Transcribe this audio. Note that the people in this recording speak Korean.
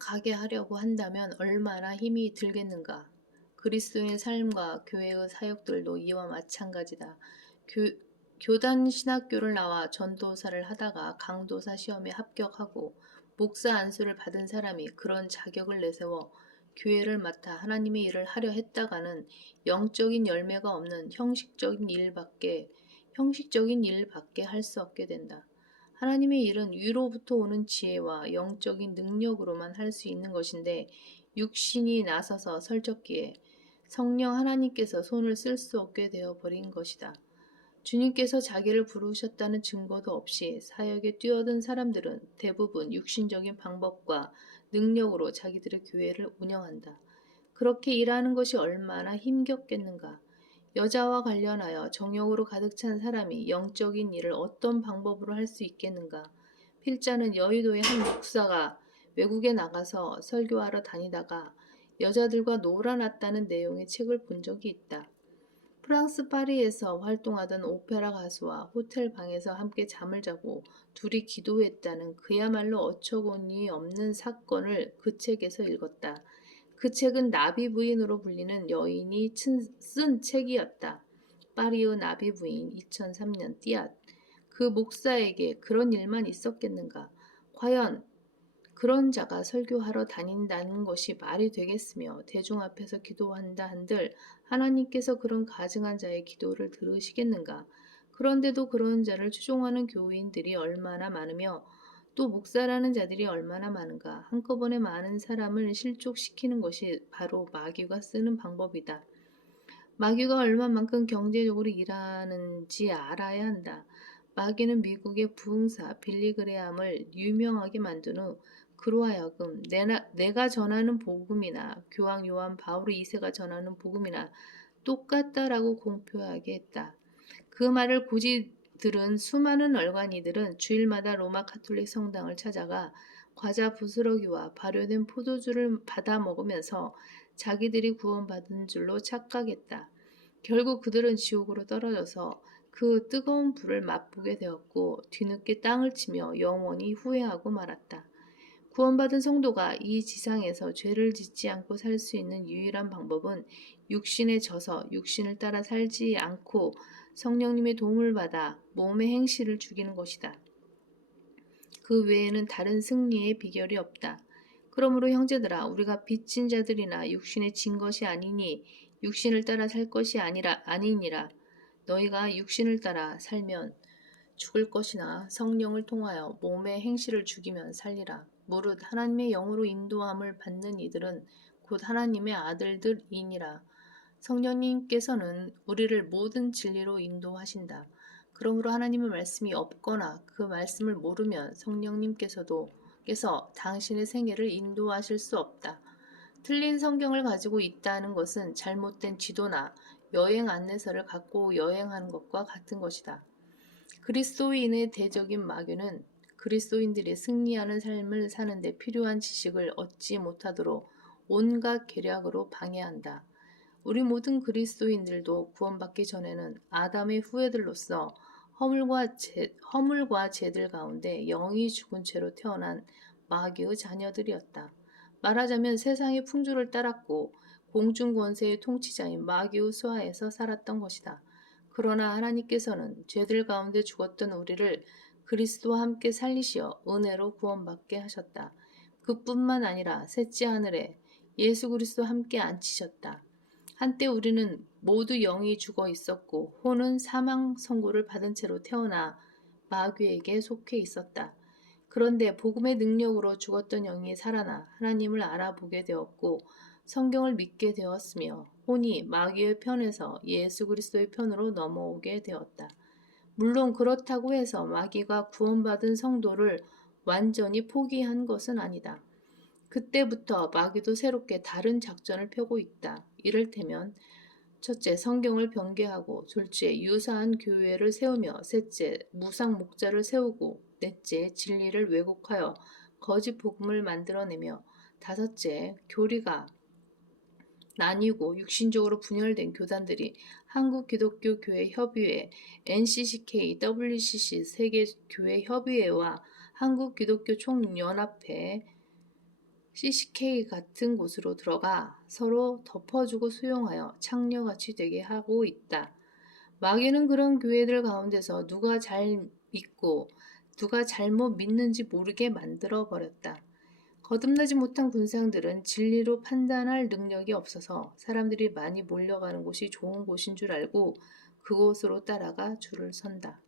가게 하려고 한다면 얼마나 힘이 들겠는가. 그리스도인의 삶과 교회의 사역들도 이와 마찬가지다. 교단 신학교를 나와 전도사를 하다가 강도사 시험에 합격하고 목사 안수를 받은 사람이 그런 자격을 내세워 교회를 맡아 하나님의 일을 하려 했다가는 영적인 열매가 없는 형식적인 일밖에 할 수 없게 된다. 하나님의 일은 위로부터 오는 지혜와 영적인 능력으로만 할 수 있는 것인데 육신이 나서서 설쳤기에 성령 하나님께서 손을 쓸 수 없게 되어 버린 것이다. 주님께서 자기를 부르셨다는 증거도 없이 사역에 뛰어든 사람들은 대부분 육신적인 방법과 능력으로 자기들의 교회를 운영한다. 그렇게 일하는 것이 얼마나 힘겹겠는가. 여자와 관련하여 정욕으로 가득 찬 사람이 영적인 일을 어떤 방법으로 할 수 있겠는가. 필자는 여의도의 한 목사가 외국에 나가서 설교하러 다니다가 여자들과 놀아났다는 내용의 책을 본 적이 있다. 프랑스 파리에서 활동하던 오페라 가수와 호텔 방에서 함께 잠을 자고 둘이 기도했다는 그야말로 어처구니 없는 사건을 그 책에서 읽었다. 그 책은 나비 부인으로 불리는 여인이 쓴 책이었다. 파리의 나비 부인 2003년 띠앗. 그 목사에게 그런 일만 있었겠는가? 과연 그런 자가 설교하러 다닌다는 것이 말이 되겠으며 대중 앞에서 기도한다 한들 하나님께서 그런 가증한 자의 기도를 들으시겠는가? 그런데도 그런 자를 추종하는 교인들이 얼마나 많으며 또 목사라는 자들이 얼마나 많은가? 한꺼번에 많은 사람을 실족시키는 것이 바로 마귀가 쓰는 방법이다. 마귀가 얼마만큼 경제적으로 일하는지 알아야 한다. 마귀는 미국의 부흥사 빌리그레함을 유명하게 만든 후 그로 하여금 내가 전하는 복음이나 교황 요한 바울 2세가 전하는 복음이나 똑같다라고 공표하게 했다. 그 말을 굳이 들은 수많은 얼간이들은 주일마다 로마 카톨릭 성당을 찾아가 과자 부스러기와 발효된 포도주를 받아 먹으면서 자기들이 구원받은 줄로 착각했다. 결국 그들은 지옥으로 떨어져서 그 뜨거운 불을 맛보게 되었고 뒤늦게 땅을 치며 영원히 후회하고 말았다. 구원받은 성도가 이 지상에서 죄를 짓지 않고 살 수 있는 유일한 방법은 육신에 져서 육신을 따라 살지 않고 성령님의 도움을 받아 몸의 행실을 죽이는 것이다. 그 외에는 다른 승리의 비결이 없다. 그러므로 형제들아 우리가 빚진 자들이나 육신에 진 것이 아니니 육신을 따라 살 것이 아니니라. 너희가 육신을 따라 살면 죽을 것이나 성령을 통하여 몸의 행실을 죽이면 살리라. 무릇 하나님의 영으로 인도함을 받는 이들은 곧 하나님의 아들들이니라. 성령님께서는 우리를 모든 진리로 인도하신다. 그러므로 하나님의 말씀이 없거나 그 말씀을 모르면 성령님께서 당신의 생애를 인도하실 수 없다. 틀린 성경을 가지고 있다는 것은 잘못된 지도나 여행 안내서를 갖고 여행하는 것과 같은 것이다. 그리스도인의 대적인 마귀는 그리스도인들이 승리하는 삶을 사는데 필요한 지식을 얻지 못하도록 온갖 계략으로 방해한다. 우리 모든 그리스도인들도 구원받기 전에는 아담의 후예들로서 허물과 죄들 가운데 영이 죽은 채로 태어난 마귀의 자녀들이었다. 말하자면 세상의 풍조를 따랐고 공중 권세의 통치자인 마귀의 수하에서 살았던 것이다. 그러나 하나님께서는 죄들 가운데 죽었던 우리를 그리스도와 함께 살리시어 은혜로 구원받게 하셨다. 그뿐만 아니라 셋째 하늘에 예수 그리스도와 함께 앉히셨다. 한때 우리는 모두 영이 죽어 있었고 혼은 사망 선고를 받은 채로 태어나 마귀에게 속해 있었다. 그런데 복음의 능력으로 죽었던 영이 살아나 하나님을 알아보게 되었고 성경을 믿게 되었으며 혼이 마귀의 편에서 예수 그리스도의 편으로 넘어오게 되었다. 물론 그렇다고 해서 마귀가 구원받은 성도를 완전히 포기한 것은 아니다. 그때부터 마귀도 새롭게 다른 작전을 펴고 있다. 이를테면 첫째, 성경을 변개하고 둘째, 유사한 교회를 세우며 셋째, 무상 목자를 세우고 넷째, 진리를 왜곡하여 거짓 복음을 만들어내며 다섯째, 교리가 나뉘고 육신적으로 분열된 교단들이 한국기독교교회협의회, NCCK, WCC 세계교회협의회와 한국기독교총연합회 CCK 같은 곳으로 들어가 서로 덮어주고 수용하여 창녀같이 되게 하고 있다. 마귀는 그런 교회들 가운데서 누가 잘 믿고 누가 잘못 믿는지 모르게 만들어 버렸다. 거듭나지 못한 군상들은 진리로 판단할 능력이 없어서 사람들이 많이 몰려가는 곳이 좋은 곳인 줄 알고 그곳으로 따라가 줄을 선다.